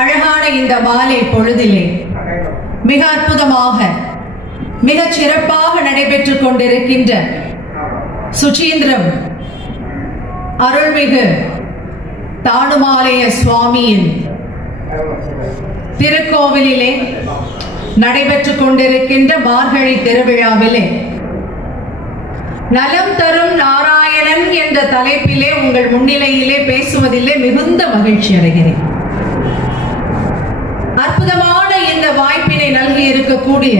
அழகான இந்த மாலை பொழுதிலே மிக அற்புதமாக மிகச் சிறப்பாக நடைபெற்றுக் கொண்டிருக்கின்ற சுசீந்திரம் அருள்மிகு தானுமாலய சுவாமியின் திருக்கோவிலிலே நடைபெற்றுக் கொண்டிருக்கின்ற மார்கழி திருவிழாவிலே நலம் தரும் நாராயணன் என்ற தலைப்பிலே உங்கள் முன்னிலையிலே பேசுவதிலே மிகுந்த மகிழ்ச்சி அடைகிறேன். அற்புதமான இந்த வாய்ப்பினை நல்கி இருக்கக்கூடிய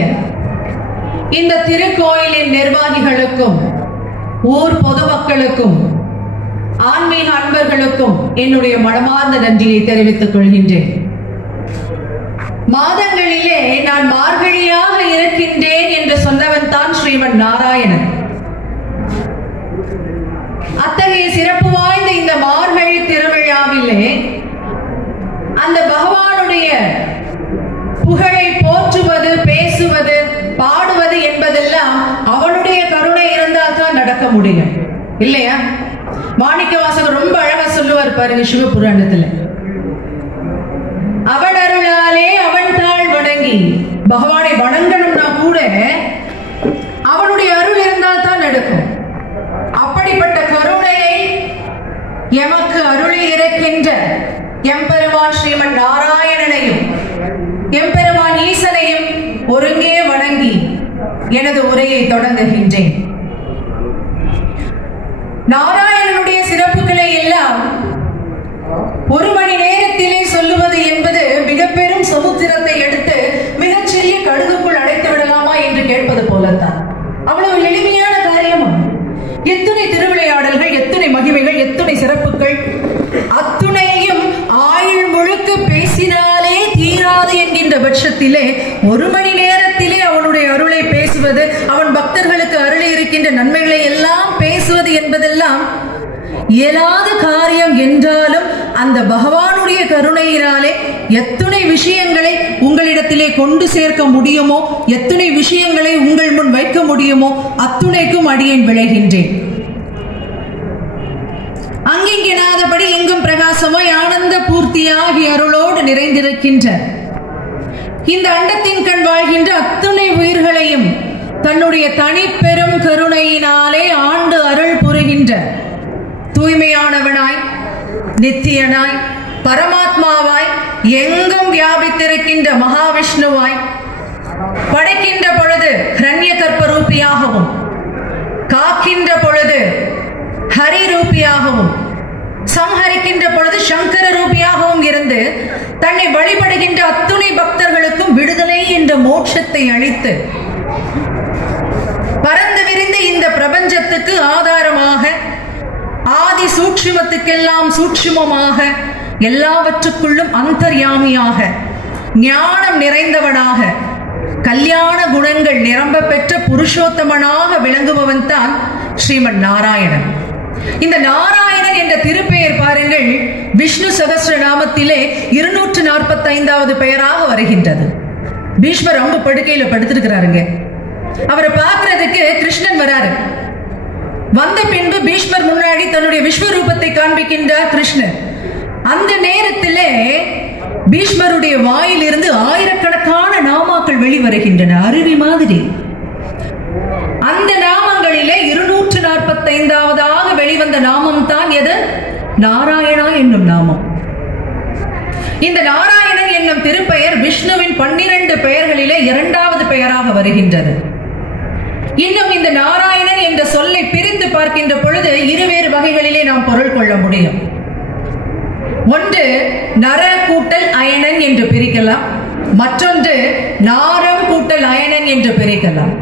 இந்த திருக்கோயிலின் நிர்வாகிகளுக்கும் ஊர் பொதுமக்களுக்கும் ஆன்மீக அன்பர்களுக்கும் என்னுடைய மனமார்ந்த நன்றியை தெரிவித்துக் கொள்கின்றேன். மாதங்களிலே நான் மார்கழியாக இருக்கின்றேன் என்று சொன்னவன் தான் ஸ்ரீமன் நாராயணன். அத்தகைய சிறப்பு வாய்ந்த இந்த மார்கழி திருவிழாவிலே அந்த பகவானுடைய புகழை போற்றுவது, பேசுவது, பாடுவது என்பதெல்லாம் அவனுடைய கருணை இருந்தால் தான் நடக்க முடியும், இல்லையா? மாணிக்கவாசகர் ரொம்ப அழகா சொல்லுவார் பாருங்க சிவபுராணத்துல, அவன் அருளாலே அவன் தாழ் வணங்கி. பகவானை வணங்கணும்னா கூட அவனுடைய அருள் இருந்தால் தான் நடக்கும். அப்படிப்பட்ட கருணையை எமக்கு அருளி இருக்கின்ற எம்பெருமான் ஸ்ரீமன் நாராயணனையும் எம்பெருமான் ஈசனையும் ஒருங்கே வணங்கி எனது உரையை தொடங்குகின்றேன். நாராயணனுடைய சிறப்புகளை எல்லாம் ஒரு மணி நேரத்திலே சொல்லுவது என்பது மிக பெரும் சமுத்திரத்தை எடுத்து மிகச் சிறிய கடுகுக்குள் அடைத்து விடலாமா என்று கேட்பது போலத்தான். அவ்வளவு எளிமையான காரியமா? எத்தனை திருவிளையாடல்கள், எத்தனை மகிமைகள், எத்தனை சிறப்புகள், அத்துணையும் ஆயுள் முழுக்க பேசினாலே தீராது என்கின்ற பட்சத்திலே ஒரு மணி நேரத்திலே அவனுடைய அருளை பேசுவது, அவன் பக்தர்களுக்கு அருளி இருக்கின்ற நன்மைகளை எல்லாம் பேசுவது என்பதெல்லாம் இயலாத காரியம் என்றாலும் அந்த பகவானுடைய கருணையினாலே எத்தனை விஷயங்களை உங்களிடத்திலே கொண்டு சேர்க்க முடியுமோ, எத்தனை விஷயங்களை உங்கள் முன் வைக்க முடியுமோ அத்துணைக்கும் அடியேன் விளைகின்றேன். அங்கிங்கெனாதபடி எங்கும் பிரகாசமாய் ஆனந்த பூர்த்தியாகி அருளோடு நிறைந்திருக்கின்ற இந்த அண்டத்தின் கண் வாழ்கின்ற அத்துணை உயிர்களையும் தன்னுடைய தனிப்பெரும் கருணையினாலே ஆண்டு அருள் புரிகின்ற தூய்மையானவனாய், நித்தியனாய், பரமாத்மாவாய், எங்கும் வியாபித்திருக்கின்ற மகாவிஷ்ணுவாய், படைக்கின்ற பொழுது ஹிரண்ய கற்ப ரூபியாகவும், காக்கின்ற பொழுது ஹரி ரூபியாகவும், சம்ஹரிக்கின்ற பொழுது சங்கர ரூபியாகவும் இருந்து தன்னை வழிபடுகின்ற அத்துணை பக்தர்களுக்கும் விடுதலை என்ற மோட்சத்தை அளித்து பரந்து விரிந்து இந்த பிரபஞ்சத்துக்கு ஆதாரமாக, ஆதி சூட்சுமத்துக்கெல்லாம் சூட்சுமமாக, எல்லாவற்றுக்குள்ளும் அந்தர்யாமியாக, ஞானம் நிறைந்தவனாக, கல்யாண குணங்கள் நிரம்ப பெற்ற புருஷோத்தமனாக விளங்குபவன் தான் ஸ்ரீமன் நாராயணன். இந்த நாராயணன் என்ற திருப்பெயர் பாருங்கள், விஷ்ணு சகஸ்ரநாமத்திலே 245வது பெயராக வருகின்றது. பீஷ்மர் அம்பு படுக்கையில படுத்திருக்கிறாருங்க. அவரை பார்க்கிறதுக்கு கிருஷ்ணன் வராரு. வந்த பின்பு பீஷ்மர் முன்னாடி தன்னுடைய விஸ்வரூபத்தை காண்பிக்கின்றார் கிருஷ்ணர். அந்த நேரத்திலே பீஷ்மருடைய வாயிலிருந்து ஆயிரக்கணக்கான நாமாக்கள் வெளிவருகின்றன, அருவி மாதிரி. அந்த நாமங்களிலே 245வதாக வெளிவந்த நாமம் தான் எது? நாராயணா என்னும் நாமம். இந்த நாராயணன் என்னும் திருப்பெயர் விஷ்ணுவின் 12 பெயர்களிலே 2வது பெயராக வருகின்றது. இன்னும் இந்த நாராயணன் என்ற சொல்லை பிரித்து பார்க்கின்ற பொழுது இருவேறு வகைகளிலே நாம் பொருள் கொள்ள முடியும். ஒன்று நர கூட்டல் அயனன் என்று பிரிக்கலாம், மற்றொன்று நாரம் கூட்டல் அயனன் என்று பிரிக்கலாம்.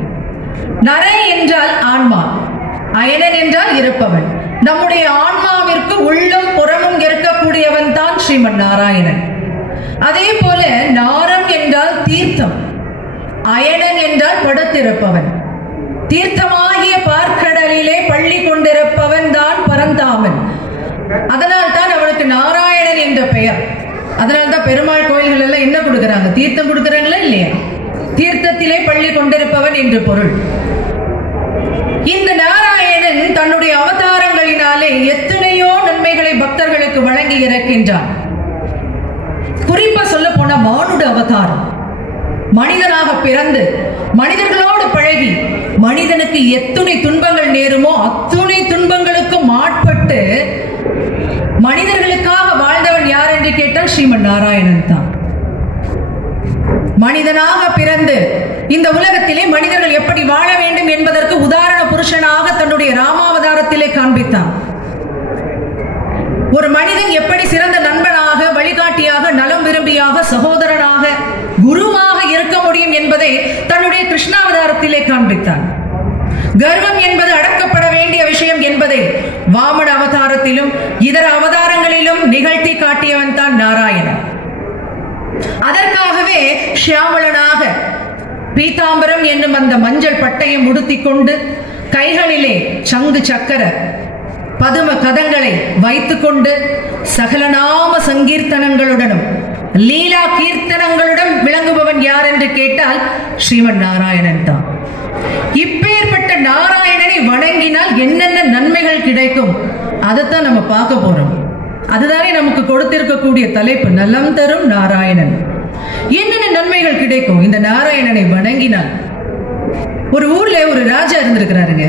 நர என்றால் ஆன்மா, அயனன் என்றால் இருப்பவன். நம்முடைய ஆன்மாவிற்கு உள்ளும் புறமும் இருக்கக்கூடியவன் தான் ஸ்ரீமன் நாராயணன். அதே போல நாரம் என்றால் தீர்த்தம், அயனன் என்றால் படுத்திருப்பவன். தீர்த்தமாகிய பார்க்கடலிலே பள்ளி கொண்டிருப்பவன் தான் பரந்தாமன். அதனால் தான் அவனுக்கு நாராயணன் என்ற பெயர். அதனால்தான் பெருமாள் கோயில்கள் எல்லாம் என்ன கொடுக்கிறாங்க? தீர்த்தம் கொடுக்கிறாங்களா இல்லையா? தீர்த்தத்திலே பள்ளி கொண்டிருப்பவன் என்று பொருள். இந்த நாராயணன் தன்னுடைய அவதாரங்களினாலே எத்தனையோ நன்மைகளை பக்தர்களுக்கு வழங்கி இருக்கின்றான். குறிப்பா மானுட அவதாரம். மனிதனாக பிறந்து மனிதர்களோடு பழகி மனிதனுக்கு எத்துணை துன்பங்கள் நேருமோ அத்துணை துன்பங்களுக்கும் ஆட்பட்டு மனிதர்களுக்காக வாழ்ந்தவன் யார் என்று கேட்டால் ஸ்ரீமன் நாராயணன் தான். மனிதனாக பிறந்து இந்த உலகத்திலே மனிதர்கள் எப்படி வாழ வேண்டும் என்பதற்கு உதாரண புருஷனாக தன்னுடைய ராமாவதாரத்திலே காண்பித்தான். ஒரு மனிதன் எப்படி சிறந்த நண்பனாக, வழிகாட்டியாக, நலம் விரும்பியாக, சகோதரனாக, குருவாக இருக்க முடியும் என்பதை தன்னுடைய கிருஷ்ணாவதாரத்திலே காண்பித்தான். கர்வம் என்பது அடக்கப்பட வேண்டிய விஷயம் என்பதை வாமன அவதாரத்திலும் இதர அவதாரங்களிலும் நிகழ்த்தி காட்டியவன் தான் நாராயணன். அதற்காகவே ஷியாமளனாக பீதாம்பரம் என்னும் அந்த மஞ்சள் பட்டையும் உடுத்திக் கொண்டு கைகளிலே சங்கு சக்கர பதும கதங்களை வைத்துக் கொண்டு சகலநாம சங்கீர்த்தனங்களுடனும் லீலா கீர்த்தனங்களுடன் விளங்குபவன் யார் என்று கேட்டால் ஸ்ரீமன் நாராயணன் தான். இப்பேற்பட்ட நாராயணனை வணங்கினால் என்னென்ன நன்மைகள் கிடைக்கும் அதைத்தான் நம்ம பார்க்க போறோம். அதுதானே நமக்கு கொடுத்திருக்கக்கூடிய தலைப்பு, நலம் தரும் நாராயணன். என்னென்ன நன்மைகள் கிடைக்கும் இந்த நாராயணனை வணங்கினால்? ஒரு ஊர்ல ஒரு ராஜா இருந்திருக்கிறாருங்க.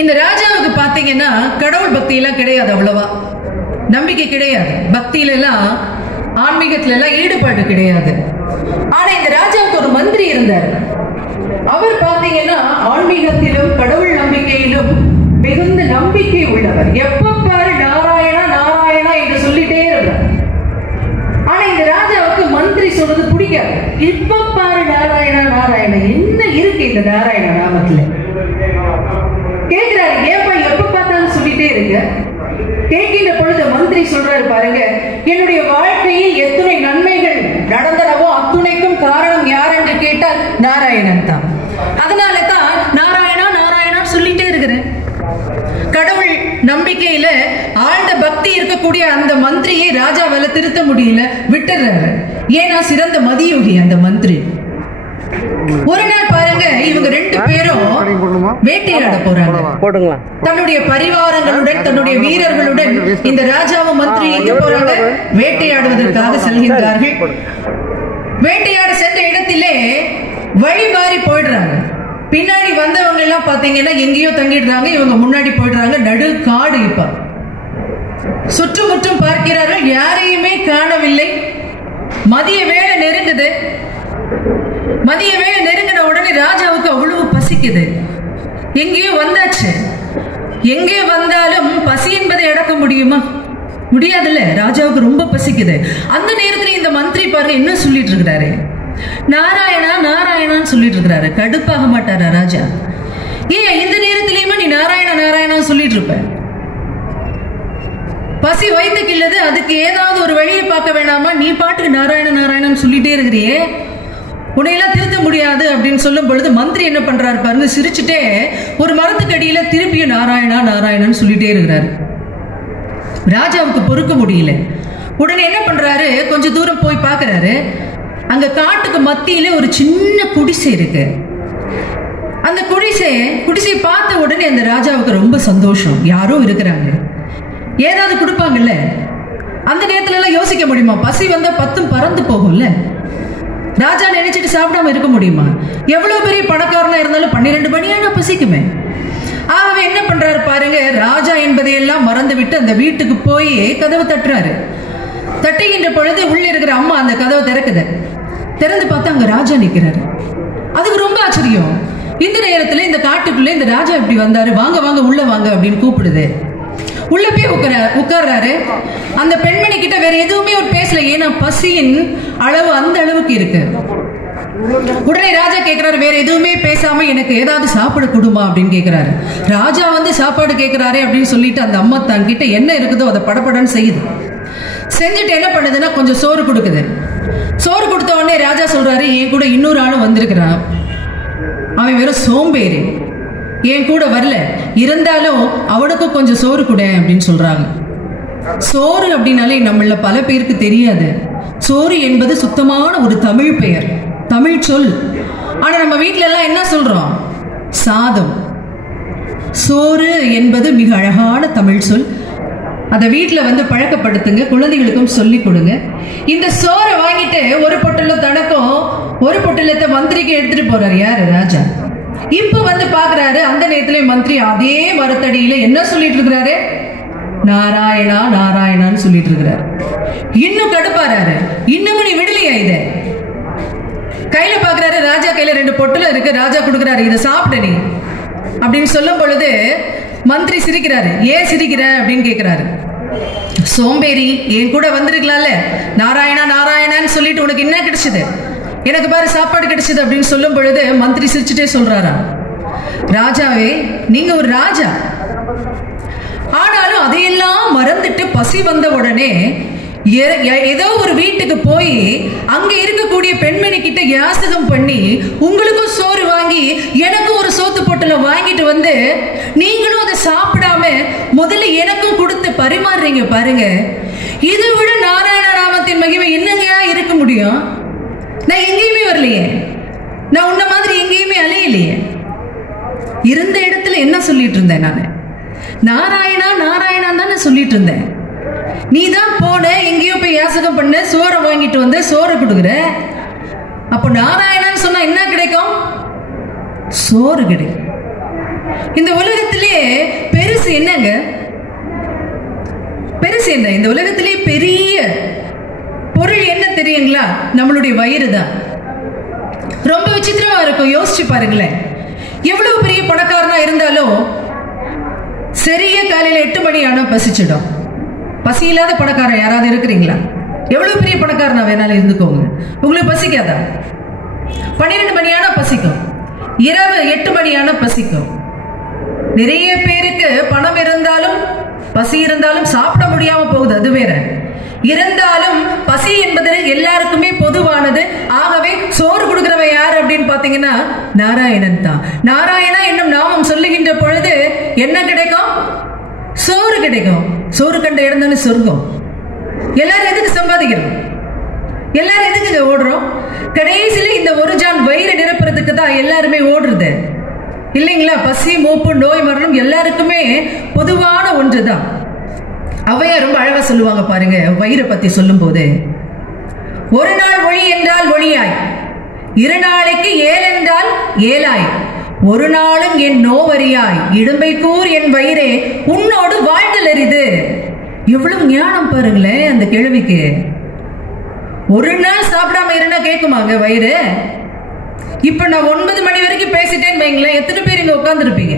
இந்த ராஜாவுக்கு பாத்தீங்கன்னா கடவுள் பக்தி எல்லாம் கிடையாது, அவ்வளவா நம்பிக்கை கிடையாது, பக்தியில எல்லாம் ஆன்மீகத்துல எல்லாம் ஈடுபாடு கிடையாது. ஆனா இந்த ராஜாவுக்கு ஒரு மந்திரி இருந்தார். அவர் பாத்தீங்கன்னா ஆன்மீகத்திலும் கடவுள் நம்பிக்கையிலும் மிகுந்த நம்பிக்கை உள்ளவர். எப்ப பாரு நாராயணா நாராயணா என்று சொல்லிட்டே இருந்தார். ஆனா இந்த ராஜாவுக்கு மந்திரி சொல்றது பிடிக்காது. இப்ப பாரு நாராயணா நாராயணா, என்ன இருக்கு இந்த நாராயண நாமத்துல? கேட்கிறாரு, ஏப்பா எப்ப பார்த்தாலும் சொல்லிட்டே இருக்க? கேட்கின்ற பொழுது மந்திரி சொல்றாரு, பாருங்க, என்னுடைய வாழ்க்கையில் எத்துணை நன்மைகள் நடந்தனவோ அத்துணைக்கும் காரணம் யார் என்று கேட்டால் நாராயணன் தான். அதனால தான் நாராயணா நாராயணா சொல்லிட்டே இருக்கிறேன். கடவுள் நம்பிக்கையில ஆழ்ந்த பக்தி இருக்கக்கூடிய அந்த மந்திரியை ராஜாவால திருத்த முடியல, விட்டுறாரு. ஏன்னா சிறந்த மதியோகி அந்த மந்திரி. ஒரு நாள் பாருங்க, இவங்க ரெண்டு பேரும் வேட்டையாட போறாங்க. தன்னுடைய பரிவாரங்களுடன் தன்னுடைய வீரர்களுடன் இந்த ராஜாவும் மந்திரி எங்க போறாங்க? வேட்டையாடுவதற்காக செல்கின்றார்கள். வேட்டையாட சென்ற இடத்திலே வழி மாறி போயிடுறாங்க. பின்னாடி வந்தவங்க எல்லாம் பாத்தீங்கன்னா எங்கேயோ தங்கிடுறாங்க, இவங்க முன்னாடி போயிடுறாங்க. நடு காடு. இப்ப சுற்றுமுற்றும் பார்க்கிறார்கள், யாரையுமே காணவில்லை. மதிய வேளை நெருங்குது. மதிய வேளை நெருங்கின உடனே ராஜாவுக்கு அவ்வளவு பசிக்குது. எங்கேயோ வந்தாச்சு. எங்கே வந்தாலும் பசி என்பதை அடக்க முடியுமா? முடியாதுல்ல. ராஜாவுக்கு ரொம்ப பசிக்குது. அந்த நேரத்துல இந்த மந்திரி பாருங்க என்ன சொல்லிட்டு இருக்கிறாரு, நாராயணா நாராயணான்னு சொல்லிட்டு இருக்கிறாரு. கடுப்பாக மாட்டாரா ராஜா? ஏன் இந்த நேரத்திலயுமா நீ நாராயணா நாராயணா சொல்லிட்டு இருப்ப? பசி வயிற்றுக்கு இல்லது, அதுக்கு ஏதாவது ஒரு வழியை பார்க்க வேணாமா? நீ பாட்டுக்கு நாராயண நாராயணன் சொல்லிட்டே இருக்கிறியே, உன்னையெல்லாம் திருத்த முடியாது அப்படின்னு சொல்லும் பொழுது மந்திரி என்ன பண்றாரு பாருங்க, சிரிச்சுட்டே ஒரு மரத்துக்கு அடியில திருப்பியும் நாராயணா நாராயணன் சொல்லிட்டே இருக்கிறாரு. ராஜாவுக்கு பொறுக்க முடியல. உடனே என்ன பண்றாரு, கொஞ்சம் தூரம் போய் பார்க்கறாரு. அங்க காட்டுக்கு மத்தியில ஒரு சின்ன குடிசை இருக்கு. அந்த குடிசை பார்த்த உடனே அந்த ராஜாவுக்கு ரொம்ப சந்தோஷம். யாரோ இருக்கிறாங்க, ஏதாவது கொடுப்பாங்கல்ல. அந்த நேரத்துல எல்லாம் யோசிக்க முடியுமா? பசி வந்தா 10 பறந்து போகும்ல. ராஜா நினைச்சிட்டு சாப்பிடாம இருக்க முடியுமா? எவ்வளவு பெரிய பணக்காரனா இருந்தாலும் 12 மணியான பசிக்குமே. ஆகவே என்ன பண்றாரு பாருங்க, ராஜா என்பதையெல்லாம் மறந்து விட்டு அந்த வீட்டுக்கு போய் கதவை தட்டுறாரு. தட்டுகின்ற பொழுது உள்ள இருக்கிற அம்மா அந்த கதவை திறக்குது. திறந்து பார்த்தா அங்க ராஜா நிக்கிறாரு. அதுக்கு ரொம்ப ஆச்சரியம். இந்த நேரத்துல இந்த காட்டுக்குள்ள இந்த ராஜா இப்படி வந்தாரு, வாங்க வாங்க உள்ள வாங்க அப்படின்னு கூப்பிடுது. உள்ள போய் உட்கார்றாரு. அந்த பெண்மணி கிட்ட வேற எதுவுமே ஒரு பேசல, ஏன்னா பசியின் அளவு அந்த அளவுக்கு இருக்கு. உடனே ராஜா கேட்கிறாரு, வேற எதுவுமே பேசாம எனக்கு ஏதாவது சாப்பிட கொடுமா அப்படின்னு கேட்கிறாரு. ராஜா வந்து சாப்பாடு கேட்கிறாரு அப்படின்னு சொல்லிட்டு அந்த அம்மா தான் கிட்ட என்ன இருக்குதோ அதை படப்படன்னு செய்யுது. செஞ்சுட்டு என்ன பண்ணுதுன்னா கொஞ்சம் சோறு கொடுக்குது. சோறு கொடுத்த உடனே ராஜா சொல்றாரு, என் கூட இன்னொரு ஆளும் வந்திருக்கிறான், அவன் வெறும் சோம்பேறி, என் கூட வரல, இருந்தாலும் அவனுக்கும் கொஞ்சம் சோறு கொடு அப்படின்னு சொல்றாங்க. சோறு அப்படின்னாலே நம்மள பல பேருக்கு தெரியாது. சோறு என்பது சுத்தமான ஒரு தமிழ் பெயர், தமிழ் சொல். ஆனா நம்ம வீட்டுல எல்லாம் என்ன சொல்றோம்? சாதம். சோறு என்பது மிக அழகான தமிழ் சொல். அதை வீட்டுல வந்து பழக்கப்படுத்துங்க, குழந்தைகளுக்கும் சொல்லி கொடுங்க. இந்த சோறை வாங்கிட்டு ஒரு பொட்டலம் தனக்கும் ஒரு பொட்டலத்தை மந்திரிக்கு எடுத்துட்டு போறாரு யாரு? ராஜா. இப்ப வந்து பாக்குறாரு, அந்த நேரத்துல மந்திரி அதே மரத்தடியில என்ன சொல்லிட்டு இருக்கிறாரு? நாராயணா நாராயணான்னு சொல்லிட்டு இருக்கிறாரு. இன்னும் கடுப்பாரு, இன்னமும் நீ விடலையா? இத கையில பாக்குறாரு, ராஜா கையில 2 பொட்டலம் இருக்கு. ராஜா கொடுக்குறாரு, இதை சாப்பிட நீ அப்படின்னு சொல்லும் பொழுது மந்திரி சிரிக்கிறாரு. ஏன் சிரிக்கிற அப்படின்னு கேட்கிறாரு. சோம்பேறி, என் கூட வந்திருக்கலாம்ல, நாராயணா நாராயணான்னு சொல்லிட்டு உனக்கு என்ன கிடைச்சது? எனக்கு பாரு சாப்பாடு கிடைச்சது அப்படின்னு சொல்லும் பொழுது மந்திரி சிரிச்சுட்டே சொல்றாரா, ராஜாவே நீங்க ஒரு ராஜா, ஆனாலும் அதையெல்லாம் மறந்துட்டு பசி வந்த உடனே ஏதோ ஒரு வீட்டுக்கு போய் அங்க இருக்கக்கூடிய பெண்மணி கிட்ட யாசகம் பண்ணி உங்களுக்கும் சோறு வாங்கி எனக்கும் ஒரு சோத்து பொட்டலம் வாங்கிட்டு வந்து நீங்களும் அதை சாப்பிடாம முதல்ல எனக்கும் கொடுத்து பரிமாறுறீங்க பாருங்க. இதை விட நாராயண நாமத்தின் மகிமை என்னங்க இருக்க முடியும்? நான் எங்கேயுமே வரலையே, நான் உன்ன மாதிரி எங்கேயுமே அலையலையே. இருந்த இடத்துல என்ன சொல்லிட்டு இருந்தேன்? நான் நாராயணா நாராயணா தான் நான் சொல்லிட்டு இருந்தேன். நீ தான் போன எங்கேயோ போய் யாசகம் பண்ண, சோறை வாங்கிட்டு வந்து சோறை கொடுக்குற. அப்போ நாராயணான்னு சொன்னா என்ன கிடைக்கும்? சோறு கிடைக்கும். இந்த உலகத்திலே பெருசு என்னங்க? பெருசு என்ன? இந்த உலகத்திலே பெரிய பொருள் என்ன தெரியுங்களா? நம்மளுடைய வயிறு தான். ரொம்ப விசித்திரமா இருக்கும். யோசிச்சு பாருங்களேன், எவ்வளவு பெரிய பணக்காரனா இருந்தாலும் சரியா காலையில 8 மணி ஆனா பசிச்சிடும். பசி இல்லாத பணக்காரன் யாராவது இருக்கிறீங்களா? எவ்வளவு பெரிய பணக்காரனா வேணாலும் இருந்துக்கோங்க, உங்களுக்கு பசிக்காதா? 12 மணி ஆனா பசிக்கும், இரவு 8 மணி ஆனா பசிக்கும். நிறைய பேருக்கு பணம் இருந்தாலும் பசி இருந்தாலும் சாப்பிட முடியாம போகுது, அது வேற. இருந்தாலும் பசி என்பது எல்லாருக்குமே பொதுவானது. ஆகவே சோறு கொடுக்கிறவன் யாரு அப்படின்னு பாத்தீங்கன்னா நாராயணன் தான். நாராயணா என்னும் நாமம் சொல்லுகின்ற பொழுது என்ன கிடைக்கும்? சோறு கிடைக்கும். சோறு கண்ட இடம் தானே சொர்க்கம். எல்லாரும் எதுக்கு சம்பாதிக்கிறோம்? எல்லாரும் எதுக்கு ஓடுறோம்? கடைசியில இந்த ஒரு ஜான் வயிறு நிரப்புறதுக்கு தான் எல்லாருமே ஓடுறது இல்லைங்களா? பசி, மூப்பு, நோய், மரணம் எல்லாருக்குமே பொதுவான ஒன்றுதான். அவையார் ரொம்ப அழகா சொல்லுவாங்க பாருங்க, வயிறை பத்தி சொல்லும் போது, ஒரு நாள் ஒளி என்றால் ஒளியாய், 2 நாளைக்கு ஏல் என்றால் ஏலாய், ஒரு நாளும் என் நோவறியாய், இடும்பை கூர் என் வயிறே உன்னோடு வாழ்தல் அரிது. எவ்வளவு ஞானம் பாருங்களேன் அந்த கேள்விக்கு. ஒரு நாள் சாப்பிடாம இருந்தா கேட்குமாங்க வயிறு? இப்ப நான் 9 மணி வரைக்கும் பேசிட்டேன்னு வைங்களேன், எத்தனை பேர் இங்க உட்கார்ந்து இருப்பீங்க?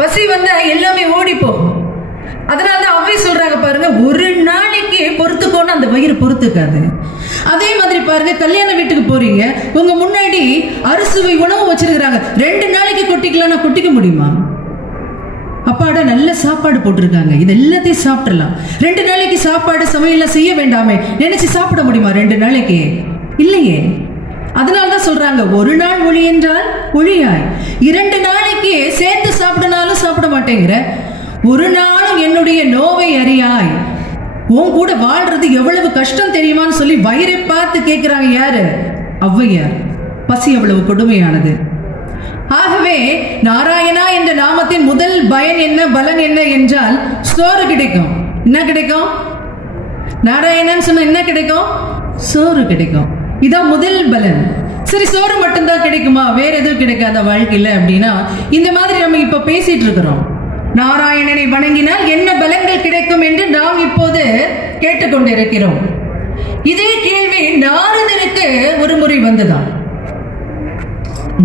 பசி வந்தா எல்லாமே ஓடி போகும். அதனாலதான் அவ்வை சொல்றாங்க பாருங்க, ஒரு நாளைக்கு பொறுத்துக்கோன்னு அந்த வயிறு பொறுத்துக்காது. அதே மாதிரி பாருங்க, கல்யாண வீட்டுக்கு போறீங்க, உங்க முன்னாடி அறுசுவை உணவு வச்சிருக்கிறாங்க, 2 நாளைக்கு கொட்டிக்கலாம், கொட்டிக்க முடியுமா? அப்பாட நல்ல சாப்பாடு போட்டிருக்காங்க, இது எல்லாத்தையும் சாப்பிடலாம். 2 நாளைக்கு சாப்பாடு சமையல் செய்ய வேண்டாமே நினைச்சு சாப்பிட முடியுமா 2 நாளைக்கு? இல்லையே. அதனாலதான் சொல்றாங்க, ஒரு நாள் ஒளி என்றால் ஒளியாய், 2 நாளைக்கு சேர்த்து சாப்பிடனாலும் சாப்பிட மாட்டேங்கிற, ஒரு நாளும் என்னுடைய நோவை அறியாய், உன் கூட வாழ்றது எவ்வளவு கஷ்டம் தெரியுமான்னு சொல்லி வயிறை பார்த்து கேட்கிறாங்க. யாரு? ஔவையார். பசி எவ்வளவு கொடுமையானது. ஆகவே நாராயணா என்ற நாமத்தின் முதல் பயன் என்ன, பலன் என்ன என்றால் சோறு கிடைக்கும். என்ன கிடைக்கும்? நாராயணன் சொன்ன என்ன கிடைக்கும்? சோறு கிடைக்கும். இதான் முதல் பலன். சரி, சோறு மட்டும்தான் கிடைக்குமா, வேற எதுவும் கிடைக்காத வாழ்க்கையில அப்படின்னா, இந்த மாதிரி நம்ம இப்ப பேசிட்டு இருக்கிறோம், நாராயணனை வணங்கினால் என்ன பலன்கள் கிடைக்கும் என்று நாம் இப்போது கேட்டுக்கொண்டிருக்கிறோம். இதே கேள்வி நாரதருக்கு ஒரு முறை வந்துதான்.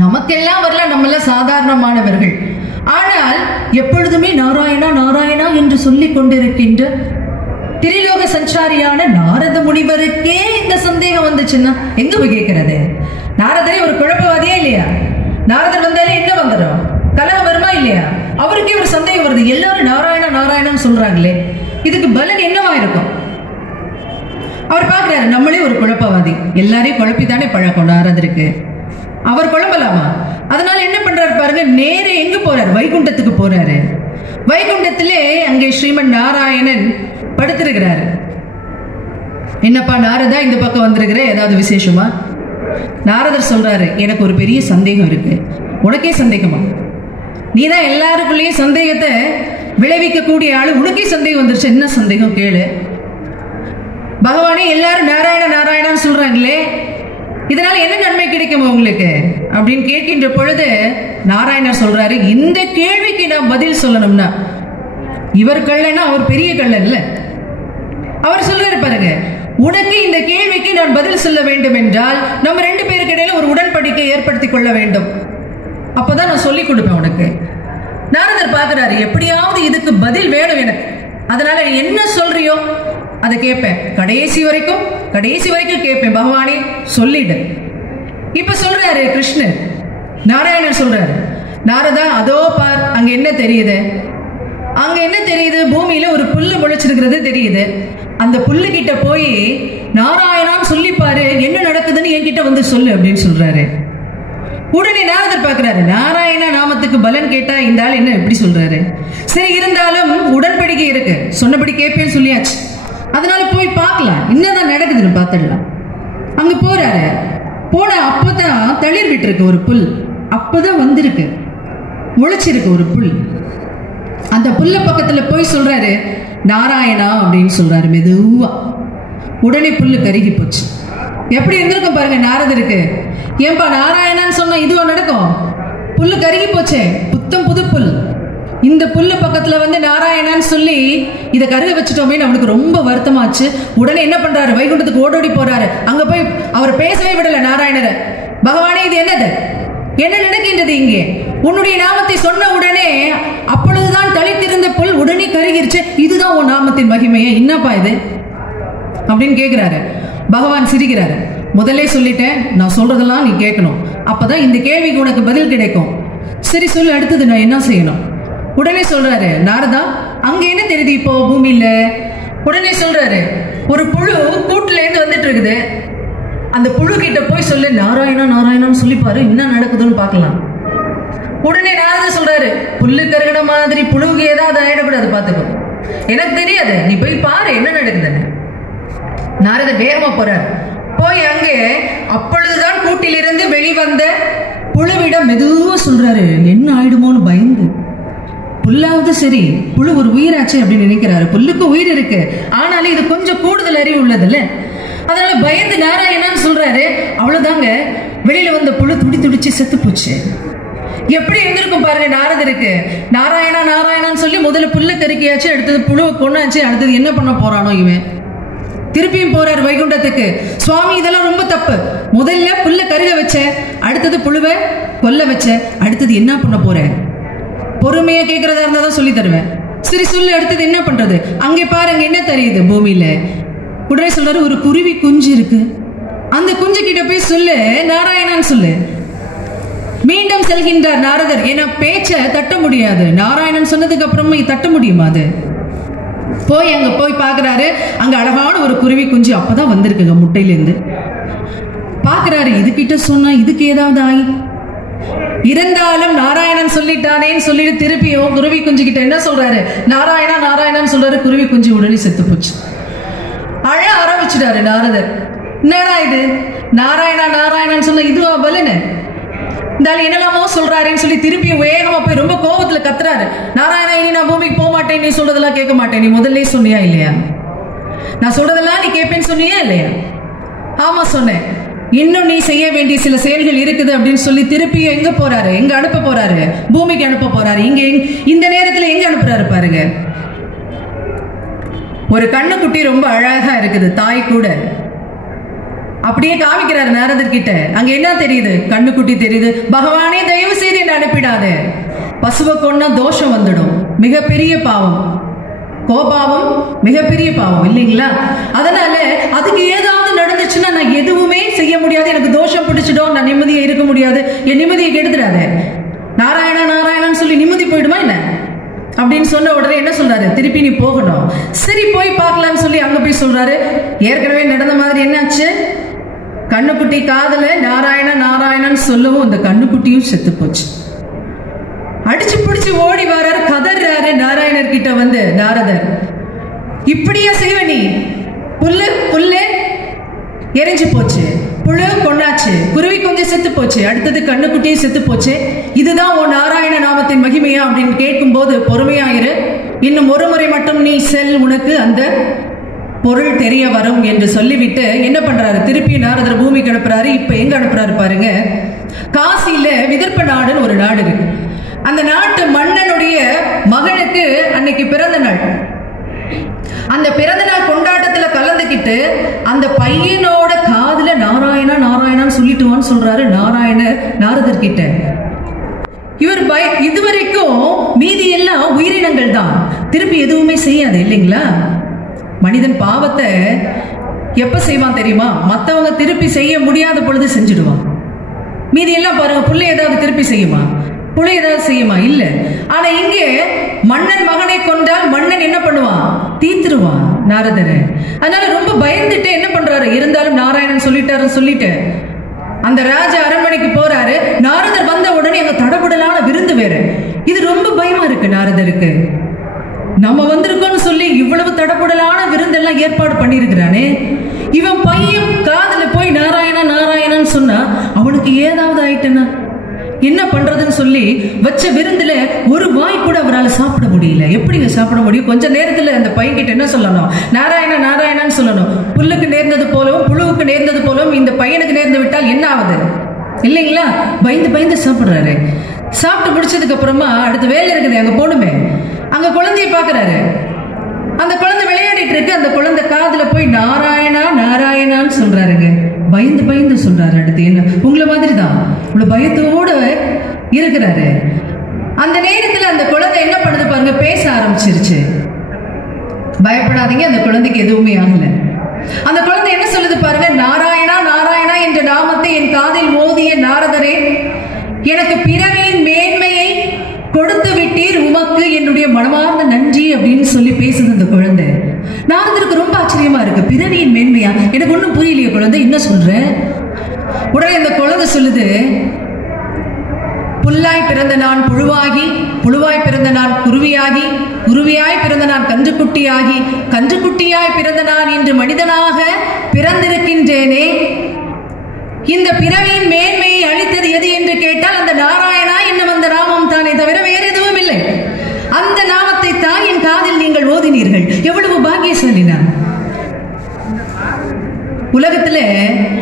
நமக்கெல்லாம் வரல, நம்ம எல்லாம் சாதாரணமானவர்கள். ஆனால் எப்பொழுதுமே நாராயணா நாராயணா என்று சொல்லிக் கொண்டிருக்கின்ற திரிலோக சஞ்சாரியான நாரத முனிவருக்கே இந்த சந்தேகம் வந்துச்சுன்னா எங்க போய் கேட்கிறது? நாரதரே ஒரு குழப்பவாதியா இல்லையா? நாரதர் வந்தாலே என்ன வந்துடும்? கலகம் வருமா இல்லையா? அவருக்கே ஒரு சந்தேகம் வருது, எல்லாரும் நாராயணா நாராயணன் சொல்றாங்களே, இதுக்கு பலன் என்னவா இருக்கும்? அவர் பாக்குறாரு, நம்மளே ஒரு குழப்பவாதி, எல்லாரையும் குழப்பித்தானே பழக்கம் நாரதருக்கு, அவர் குழம்பலாமா? அதனால என்ன பண்றாரு பாருங்க, நேரே எங்க போறாரு? வைகுண்டத்துக்கு போறாரு. வைகுண்டத்திலே அங்கே ஸ்ரீமன் நாராயணன் படுத்திருக்கிறாரு. என்னப்பா நாரதா இந்த பக்கம் வந்திருக்கிற, ஏதாவது விசேஷமா? நாரதர் சொல்றாரு, எனக்கு ஒரு பெரிய சந்தேகம் இருக்கு. உனக்கே சந்தேகமா? நீதான் எல்லாருக்குள்ளேயும் சந்தேகத்தை விளைவிக்கக்கூடிய ஆளு. உனக்கே சந்தேகம் வந்துருச்சு, என்ன சந்தேகம் கேளு. பகவானே எல்லாரும் நாராயண நாராயணான்னு சொல்றாங்களே, இதனால என்ன நன்மை கிடைக்கும் உங்களுக்கு அப்படின்னு கேட்கின்ற பொழுது நாராயணர் சொல்றாரு, இந்த கேள்விக்கு நான் பதில் சொல்லணும்னா, இவர் கள்ளனா அவர் பெரிய கள்ளன் இல்ல. அவர் சொல்றாரு பாருங்க, உனக்கு இந்த கேள்விக்கு நான் பதில் சொல்ல வேண்டும் என்றால் நம்ம 2 பேருக்கு இடையில ஒரு உடன்படிக்கை ஏற்படுத்திக் கொள்ள வேண்டும். அப்பதான் நான் சொல்லிக் கொடுப்பேன் உனக்கு. நாரதர் பார்க்கிறாரு, எப்படியாவது இதுக்கு பதில் வேணும் எனக்கு, அதனால என்ன சொல்றியோ அதை கேட்பேன், கடைசி வரைக்கும் கேட்பேன், பகவானே சொல்லிடு. இப்ப சொல்றாரு கிருஷ்ணர், நாராயணன் சொல்றாரு, நாரதா அதோ பார், அங்க என்ன தெரியுது, பூமியில ஒரு புல்லு முளைச்சிருக்கிறது தெரியுது. அந்த புல்லு கிட்ட போய் நாராயணான்னு சொல்லி பாரு, என்ன நடக்குதுன்னு என்கிட்ட வந்து சொல்லு அப்படின்னு சொல்றாரு. உடனே நாரதர் பார்க்கிறாரு, நாராயண நாமத்துக்கு பலன் கேட்டா இந்த ஆள் என்ன எப்படி சொல்றாரு. சரி, இருந்தாலும் உடன்படிக்கை இருக்கு, சொன்னபடி கேட்பேன்னு சொல்லியாச்சு, அதனால போய் பார்க்கலாம் என்னதான் நடக்குதுன்னு பார்த்துடலாம். அங்க போறாரு. போன அப்பதான் தளிர் விட்டு இருக்கு ஒரு புல், அப்பதான் வந்திருக்கு, முளைச்சிருக்கு ஒரு புல். அந்த புல்ல பக்கத்துல போய் சொல்றாரு நாராயணா அப்படின்னு சொல்றாரு மெதுவா. உடனே புல்லு கருகி போச்சு. எப்படி இருந்திருக்கும் பாருங்க நாரதருக்கு. ஏன்பா நாராயணான்னு சொன்னா இதுவா நடக்கும்? புல்லு கருகி போச்சே, புத்தம் புது புல். இந்த புல்லு பக்கத்துல வந்து நாராயணான்னு சொல்லி இதை கருக வச்சுட்டோமே அவனுக்கு ரொம்ப வருத்தமாச்சு. உடனே என்ன பண்றாரு, வைகுண்டத்துக்கு ஓடோடி போறாரு. அங்க போய் அவர் பேசவே விடல நாராயணரை. பகவானே இது என்னது, என்ன நடக்கின்றது இங்கே? உன்னுடைய நாமத்தை சொன்ன உடனே அப்பொழுதுதான் தளித்திருந்த புல் உடனே கருகிருச்சு, இதுதான் உன் நாமத்தின் மகிமையே, என்னப்பா இது அப்படின்னு கேட்கிறாரு. பகவான் சிரிக்கிறாரு, முதல்ல சொல்லிட்டேன், நான் சொல்றதெல்லாம் நீ கேட்கணும், அப்பதான் இந்த கேள்விக்கு உனக்கு பதில் கிடைக்கும். சரி சொல்லு, அடுத்தது நான் என்ன செய்யணும்? உடனே சொல்றாரு நாரதா, அங்க என்ன தெரியுது இப்போ பூமியில? உடனே சொல்றாரு, ஒரு புழு கூட்டுல இருந்து வந்துட்டு இருக்குது, அந்த புழு கிட்ட போய் சொல்லு நாராயணா நாராயணான்னு சொல்லி பாரு, என்ன நடக்குதுன்னு பார்க்கலாம். உடனே நாரதர் சொல்றாரு, புல்லு கருகின மாதிரி புழுவுக்கு ஏதாவது ஆயிடக்கூடாது, பாத்துக்கோ, எனக்கு தெரியாது, நீ போய் பாரு என்ன நடக்குதுன்னு. நாரதர் வேகமா போறார். போய் அங்கே அப்பொழுதுதான் கூட்டிலிருந்து வெளிவந்த புழுவிடம் மெதுவா சொல்றாரு, என்ன ஆயிடுமோன்னு பயந்து. புல்லாவது சரி, புழு ஒரு உயிராச்சு அப்படின்னு நினைக்கிறாரு. புல்லுக்கு உயிர் இருக்கு, ஆனாலும் இது கொஞ்சம் கூடுதல் அறிவு உள்ளது இல்ல, அதனால பயந்து நாராயணான்னு சொல்றாரு. அவ்வளவுதாங்க, வெளியில வந்த புழு துடிச்சு செத்து போச்சு. எப்படி இருந்திருக்கும் பாருங்க நாரதருக்கு. நாராயணா நாராயணான்னு சொல்லி முதல்ல புல்ல கருக்கியாச்சு, அடுத்தது புழுவை கொண்டாச்சு, அடுத்தது என்ன பண்ண போறானோ இவன். திருப்பியும் போறாரு வைகுண்டத்துக்கு. சுவாமி இதெல்லாம் ரொம்ப தப்பு, முதல்ல புல்ல கருக வச்ச, அடுத்தது புழுவை கொல்ல வச்ச, அடுத்தது என்ன பண்ண போற? பொறுமையா கேட்கறதா இருந்தா தான் சொல்லி தருவேன். சரி சொல்லு, அடுத்தது என்ன பண்றது? அங்கே பாருங்க என்ன தெரியுது பூமியில. உடனே சொல்றாரு, ஒரு குருவி குஞ்சு இருக்கு, அந்த குஞ்சு கிட்ட போய் சொல்லு நாராயணான்னு சொல்லு. மீண்டும் செல்கின்றார் நாரதர். ஏன்னா பேச்ச தட்ட முடியாது, நாராயணன் சொன்னதுக்கு அப்புறமா தட்ட முடியுமா? அது போய் அங்க போய் பாக்குறாரு, அங்க அழகான ஒரு குருவி குஞ்சு அப்பதான் வந்திருக்குங்க முட்டையிலிருந்து. பாக்குறாரு, இது கிட்ட சொன்னா இதுக்கு ஏதாவது ஆகி இருந்தாலும் நாராயணன் சொல்லிட்டானேன்னு சொல்லிட்டு திருப்பியும் குருவி குஞ்சு கிட்ட என்ன சொல்றாரு, நாராயணா நாராயணன் சொல்றாரு. குருவி குஞ்சு உடனே செத்து போச்சு. அழ ஆரம்பிச்சுட்டாரு நாரதர். என்னடா இது, நாராயணா நாராயணன் சொன்ன இதுவா பலனு? இந்த என்னெல்லாமோ சொல்றாருன்னு சொல்லி திருப்பி வேகமா போய் ரொம்ப கோபத்துல கத்துறாரு. நாராயணா, இனி நான் பூமிக்கு போக மாட்டேன், நீ சொல்றதெல்லாம் கேட்க மாட்டேன், நீ முதல்ல சொன்னியா இல்லையா? நான் சொல்றதெல்லாம் நீ கேட்பேன்னு சொன்னியா இல்லையா? ஆமா சொன்னேன், இன்னும் நீ செய்ய வேண்டிய சில செயல்கள் இருக்குது அப்படின்னு சொல்லி திருப்பி எங்க போறாரு, எங்க அனுப்ப போறாரு? பூமிக்கு அனுப்ப போறாரு. இங்க இந்த நேரத்துல எங்க அனுப்புறாரு பாருங்க. ஒரு கண்ணுக்குட்டி ரொம்ப அழகா இருக்குது, தாய் கூட. அப்படியே காமிக்கிறாரு நாரதர் கிட்ட. அங்க என்ன தெரியுது? கண்ணுக்குட்டி தெரியுது. பகவானே தயவு செய்து என்ன அனுப்பிடாது, பசுவை கொன்னா தோஷம் வந்துடும், மிகப்பெரிய பாவம், கோபாவம் மிகப்பெரிய பாவம் இல்லைங்களா? அதனால அதுக்கு ஏதாவது நடந்துச்சுன்னா நான் எதுவுமே செய்ய முடியாது, எனக்கு தோஷம் பிடிச்சிடும், நான் நிம்மதியா இருக்க முடியாது, என் நிம்மதியை கெடுத்துடாது. நாராயணா நாராயணான்னு சொல்லி நிம்மதி போயிடுமா என்ன அப்படின்னு சொன்ன உடனே என்ன சொல்றாரு, திருப்பி நீ போகணும். சரி போய் பார்க்கலாம்னு சொல்லி அங்க போய் சொல்றாரு. ஏற்கனவே நடந்த மாதிரி என்னாச்சு, கண்ணுக்குட்டி காதல நாராயண நாராயணன் சொல்லவும் அந்த கண்ணுக்குட்டியும் செத்து போச்சு. அடிச்சு பிடிச்சு ஓடி வராரு, கதறாரு நாராயணர் கிட்ட வந்து. நாரதர், இப்படியா செய்வ நீ? புல்லு புல்லு எரிஞ்சு போச்சு, புழு கொண்டாச்சு, குருவி கொஞ்சம் செத்து போச்சு, அடுத்தது கண்ணுக்குட்டியும் செத்து போச்சு, இதுதான் உன் நாராயண நாமத்தின் மகிமையா அப்படின்னு கேட்கும் போது, பொறுமையாயிரு, இன்னும் ஒரு முறை மட்டும் நீ செல், உனக்கு அந்த பொருள் தெரிய வரும் என்று சொல்லிவிட்டு என்ன பண்றாரு, திருப்பி நாரதர் பூமிக்கு அனுப்புறாரு. இப்ப எங்க அனுப்புறாரு பாருங்க, காசியில விதர்ப்ப நாடுன்னு ஒரு நாடு இருக்கு. அந்த நாட்டு மன்னனுடைய மகனுக்கு அன்னைக்கு பிறந்த நாள். அந்த பிறந்த நாள் கொண்டாட்டத்துல கலந்துக்கிட்டு அந்த பையனோட காதுல நாராயணா நாராயணான்னு சொல்லிட்டுவான்னு சொல்றாரு நாராயணர் நாரதர் கிட்ட. இவர் இதுவரைக்கும் மீதி எல்லாம் உயிரினங்கள் தான், திருப்பி எதுவுமே செய்யாது இல்லைங்களா. மனிதன் பாவத்தை எப்ப செய்வான் தெரியுமா, மற்றவங்க திருப்பி செய்ய முடியாத பொழுது செஞ்சிடுவான். மீதி எல்லாம் பாருங்க, புள்ளை ஏதாவது திருப்பி செய்யுமா, புள்ளை ஏதாவது செய்யுமா, இல்ல. ஆனா இங்கே மன்னன் மகனை கொண்டால் மன்னன் என்ன பண்ணுவான், தீத்துருவான் நாரதரை. அதனால ரொம்ப பயந்துட்டு என்ன பண்றாரு, இருந்தாலும் நாராயணன் சொல்லிட்டாருன்னு சொல்லிட்டு அந்த ராஜா அரண்மனைக்கு போறாரு. நாரதர் வந்த உடனே அங்க தடபுடலான விருந்து வேற. இது ரொம்ப பயமா இருக்கு நாரதருக்கு. நம்ம வந்திருக்கோம்னு சொல்லி இவ்வளவு தடபுடலான விருந்தெல்லாம் ஏற்பாடு பண்ணிருக்கிறானே, இவன் பையன் காதுல போய் நாராயணா நாராயணன்னு சொன்னா அவனுக்கு ஏதாவது ஆயிட்டுனா என்ன பண்றதுன்னு சொல்லி வச்ச விருந்துல ஒரு வாய் கூட அவரால் சாப்பிட முடியல. எப்படிங்க சாப்பிட முடியும்? கொஞ்ச நேரத்துல அந்த பையன்கிட்ட என்ன சொல்லணும், நாராயணா நாராயணான்னு சொல்லணும். புல்லுக்கு நேர்ந்தது போலவும் புழுவுக்கு நேர்ந்தது போலவும் இந்த பையனுக்கு நேர்ந்து விட்டால் என்ன ஆகுது இல்லைங்களா. பயந்து பயந்து சாப்பிடுறாரு. சாப்பிட்டு முடிச்சதுக்கு அப்புறமா அடுத்த வேலை இருக்குது, அங்க போடுமே. அங்க குழந்தைய பாக்குறாரு. அந்த குழந்தை விளையாடிட்டு இருக்கு. அந்த குழந்தை காதுல போய் நாராயணா நாராயணான்னு சொல்றாருங்க. பயந்து பயந்து சொல்றாரு. அடுத்து என்ன, உங்களை மாதிரி தான் இவ்வளவு பயத்தோட இருக்கிறாரு. அந்த நேரத்துல அந்த குழந்தை என்ன பண்ணுது பாருங்க, பேச ஆரம்பிச்சிருச்சு. பயப்படாதீங்க, அந்த குழந்தைக்கு எதுவுமே ஆகல. அந்த குழந்தை என்ன சொல்லுது பாருங்க, நாராயணா நாராயணா என்ற நாமத்தை என் காதில் மோதிய நாரதரே, எனக்கு பிறவியின் மேன்மையை கொடுத்து விட்டீர், உமக்கு என்னுடைய மனமார்ந்த நன்றி அப்படின்னு சொல்லி பேசுது அந்த குழந்தை. நாரதருக்கு ரொம்ப ஆச்சரியமா இருக்கு. பிறவியின் மேன்மையா, எனக்கு ஒண்ணும் புரியலையே குழந்தை, என்ன சொல்ற? உடனே அந்த குழந்தை சொல்லுது, புல்லாய் பிறந்த நான் புழுவாகி, புழுவாய் பிறந்த நான் குருவியாகி, குருவியாய் பிறந்த நான் கன்றுக்குட்டியாகி, கன்றுக்குட்டியாய் பிறந்த நான் இன்று மனிதனாக பிறந்திருக்கின்றேனே. இந்த பிறவியின் மேன்மையை அளித்தது எது என்று கேட்டால் அந்த நாராயணா என்னும் அந்த நாமம் தானே தவிர வேறு எதுவும் இல்லை. அந்த நாமத்தை தான் என் காதில் நீங்கள் ஓதினீர்கள். எவ்வளவு பாக்கியசாலினா. உலகத்துல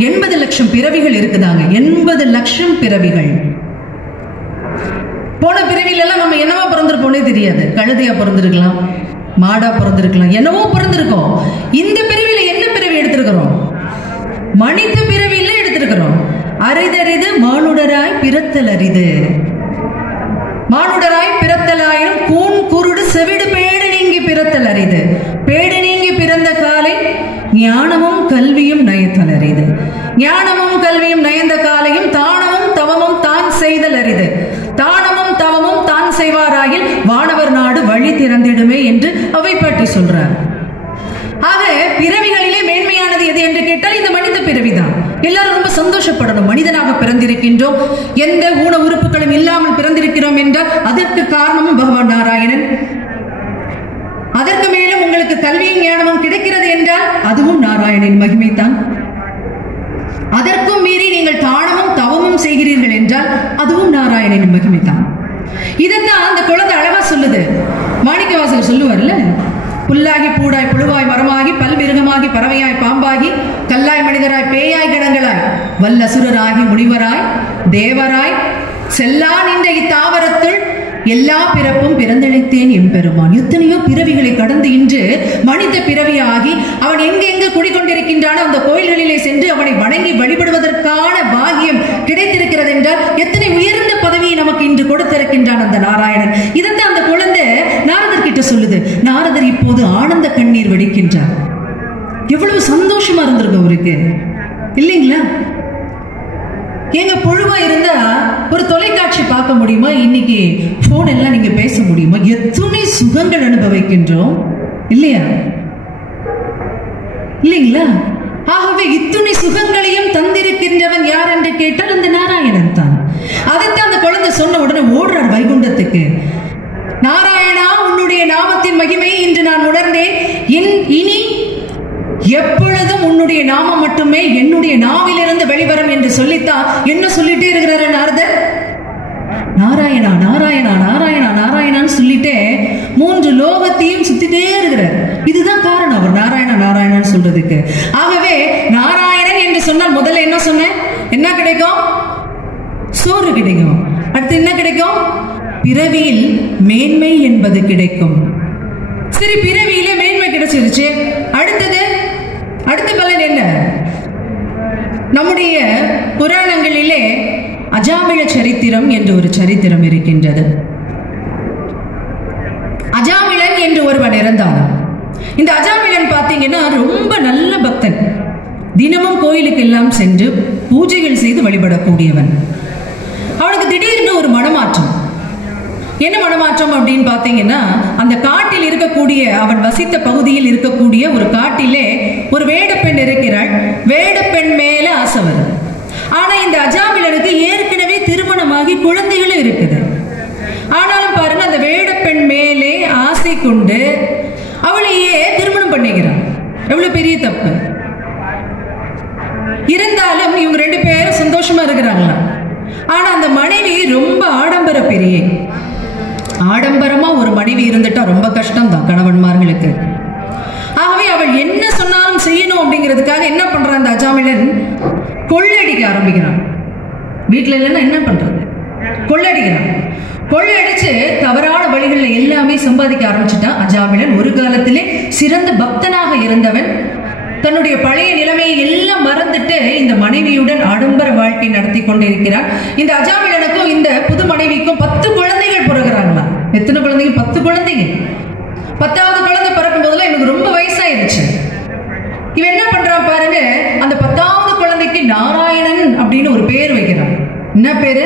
80 லட்சம் பிறவிகள் இருக்குதாங்க. 80 லட்சம் பிறவிகள். போன பிறவில எல்லாம் நம்ம என்னவா பிறந்திருப்போனே தெரியாது. கழுதையா பிறந்திருக்கலாம், மாடா பிறந்திருக்கலாம், என்னவோ பிறந்திருக்கோம். இந்த பிறவில என்ன பிறவி எடுத்திருக்கிறோம்? மனித பிறவியில எடுத்திருக்கிறோம். அரிதறிது மானுடராய் பிறத்தல் அரிது. மானுடராய் பிறத்தலாயிரும் கூன் குருடு செவிடு பேடு நீங்கி பிறத்தல் அரிது. பேடு நீங்கி பிறந்த காலை ஞானமும் கல்வியும் நயத்தல் அரிது. ஞானமும் கல்வியும் நயந்த காலையும் தானமும் தவமும் தான் செய்தல் அரிது. தானமும் தவமும் தான் செய்வாராயில் வானவர் நாடு வழி திறந்திடுமே என்று அவை பற்றி சொல்றார். ஆக பிறவிகளிலே மேன்மையானது எது என்று கேட்டால் இந்த மனித பிறவிதான். எல்லாரும் ரொம்ப சந்தோஷப்படணும். மனிதனாக பிறந்திருக்கின்றோம், எந்த ஊன உறுப்புகளும் இல்லாமல் பிறந்திருக்கிறோம் என்றால் அதற்கு காரணமும் பகவான் நாராயணன். அதற்கு மேலும் உங்களுக்கு கல்வியும் ஞானமும் கிடைக்கிறது என்றால் அதுவும் நாராயணனின் மகிமை தான். அதற்கும் மீறி நீங்கள் தானமும் தவமும் செய்கிறீர்கள் என்றால் அதுவும் நாராயணனின் மகிமை தான். இதைத்தான் அந்த குழந்தை அழகா சொல்லுது. மாணிக்கவாசகர் சொல்லுவார்ல, புல்லாகி பூடாய் புழுவாய் மரமாகி பல்மிருகமாகி பறவையாய் பாம்பாகி கல்லாய் மனிதராய் பேயாய் கணங்களாய் வல்லசுரராகி முனிவராய் தேவராய் செல்லா நின்ற இத்தாவரத்துள் எல்லா பிறப்பும் பிறந்தழைத்தேன் எம்பெருமான். எத்தனையோ பிறவிகளை கடந்து இன்று மனித பிறவியாகி அவன் எங்கெங்கு குடிக்கொண்டிருக்கின்றானோ அந்த கோயில்களிலே சென்று அவனை வணங்கி வழிபடுவதற்கான பாகியம் கிடைத்திருக்கிறது என்றால் எத்தனை உயர்ந்த பதவியை நமக்கு இன்று கொடுத்திருக்கின்றான் அந்த நாராயணன். இதைத்தான் அந்த குழந்தை நாரதர் கிட்ட சொல்லுது. நாரதர் இப்போது ஆனந்த கண்ணீர் வெடிக்கின்றார். எவ்வளவு சந்தோஷமா இருந்திருக்கு அவருக்கு இல்லைங்களா? எங்க பொழுவா இருந்தா ஒரு தொலைக்காட்சி பார்க்க முடியுமா? இன்னைக்கு போன் எல்லாம் நீங்க பேச முடியுமா? எத்தனை சுகங்கள் அனுபவிக்கின்றோம் இல்லையா? இல்லைங்களா? ஆகவே இத்துணை சுகங்களையும் தந்திருக்கின்றவன் யார் என்று கேட்டால் அந்த நாராயணன் தான். அதைத்தான் அந்த குழந்தை சொன்ன உடனே ஓடுறார் வைகுண்டத்துக்கு. நாராயணா, உன்னுடைய நாமத்தின் மகிமையை இன்று நான் உணர்ந்தேன். இனி எப்பொழுதும் உன்னுடைய நாமம் மட்டுமே என்னுடைய நாவிலிருந்து வெளிவரும் என்று சொல்லித்தான் என்ன சொல்லிட்டே இருக்கிறார் நாரதர்? நாராயணா நாராயணா நாராயணா நாராயணான்னு சொல்லிட்டே 3 லோகத்தையும் சுத்திட்டே இருக்கிறார். இதுதான் காரணம் அவர் நாராயணா நாராயணான்னு சொல்றதுக்கு. ஆகவே நாராயணன் என்று சொன்னால் முதல்ல என்ன சொன்னேன்? என்ன கிடைக்கும்? சோறு கிடைக்கும். அடுத்து என்ன கிடைக்கும்? பிறவியில் மேன்மை என்பது கிடைக்கும். சரி, பிறவியிலே மேன்மை கிடைச்சிருச்சு. அடுத்த பலன் என்ன? நம்முடைய புராணங்களிலே அஜாமிழ சரித்திரம் என்று ஒரு சரித்திரம் இருக்கின்றது. அஜாமிழன் என்று ஒருவன் இருந்தான். இந்த அஜாமிழன் பார்த்தீங்கன்னா ரொம்ப நல்ல பக்தன். தினமும் கோயிலுக்கு எல்லாம் சென்று பூஜைகள் செய்து வழிபடக்கூடியவன். அவனுக்கு திடீர்னு ஒரு மனமாற்றம். என்ன மனமாற்றம் அப்படின்னு பார்த்தீங்கன்னா, அந்த காட்டில் இருக்கக்கூடிய, அவன் வசித்த பகுதியில் இருக்கக்கூடிய ஒரு காட்டிலே ஒரு வேடப்பெண் இருக்கிறாள். வேடப்பெண் மேல ஆசை வருது. ஆனா இந்த அஜாமிழனுக்கு ஏற்கனவே திருமணமாகி குழந்தைகளும் இருக்குது. ஆனாலும் பாருங்க, அந்த வேடப்பெண் மேலே ஆசை கொண்டு அவளையே திருமணம் பண்ணிக்கிறான். எவ்வளவு பெரிய தப்பு! இருந்தாலும் இவங்க 2 பேரும் சந்தோஷமா இருக்கிறாங்களா? ஆனா அந்த மனைவி ரொம்ப ஆடம்பர பிரியை. ஆடம்பரமா ஒரு மனைவி இருந்துட்டா ரொம்ப கஷ்டம் தான் கணவன்மார்களுக்கு. ஆகவே அவள் என்ன சொன்னாலும் செய்யணும் அப்படிங்கிறதுக்காக என்ன பண்றான் அந்த அஜாமிழன்? கொள்ளடிக்க ஆரம்பிக்கிறான். வீட்டுல இல்லைன்னா என்ன பண்றது? கொள்ளடிக்கிறான். கொள்ளடிச்சு தவறான வழிகளில் எல்லாமே சம்பாதிக்க ஆரம்பிச்சுட்டான் அஜாமிழன். ஒரு காலத்திலே சிறந்த பக்தனாக இருந்தவன் தன்னுடைய பழைய நிலைமையை எல்லாம் மறந்துட்டு இந்த மனைவியுடன் ஆடம்பர வாழ்க்கை நடத்தி கொண்டிருக்கிறான். இந்த அஜாமிழனுக்கும் இந்த புது மனைவிக்கும் 10 குழந்தைகள் பிறகுறாங்களா? எத்தனை குழந்தைங்க? 10 குழந்தைங்க. 10வது குழந்தை பிறக்கும் போதெல்லாம் எனக்கு ரொம்ப வயசாயிருச்சு. இவன் என்ன பண்றான் பாருங்க, அந்த 10வது குழந்தைக்கு நாராயணன் அப்படின்னு ஒரு பேர் வைக்கிறான். என்ன பேரு?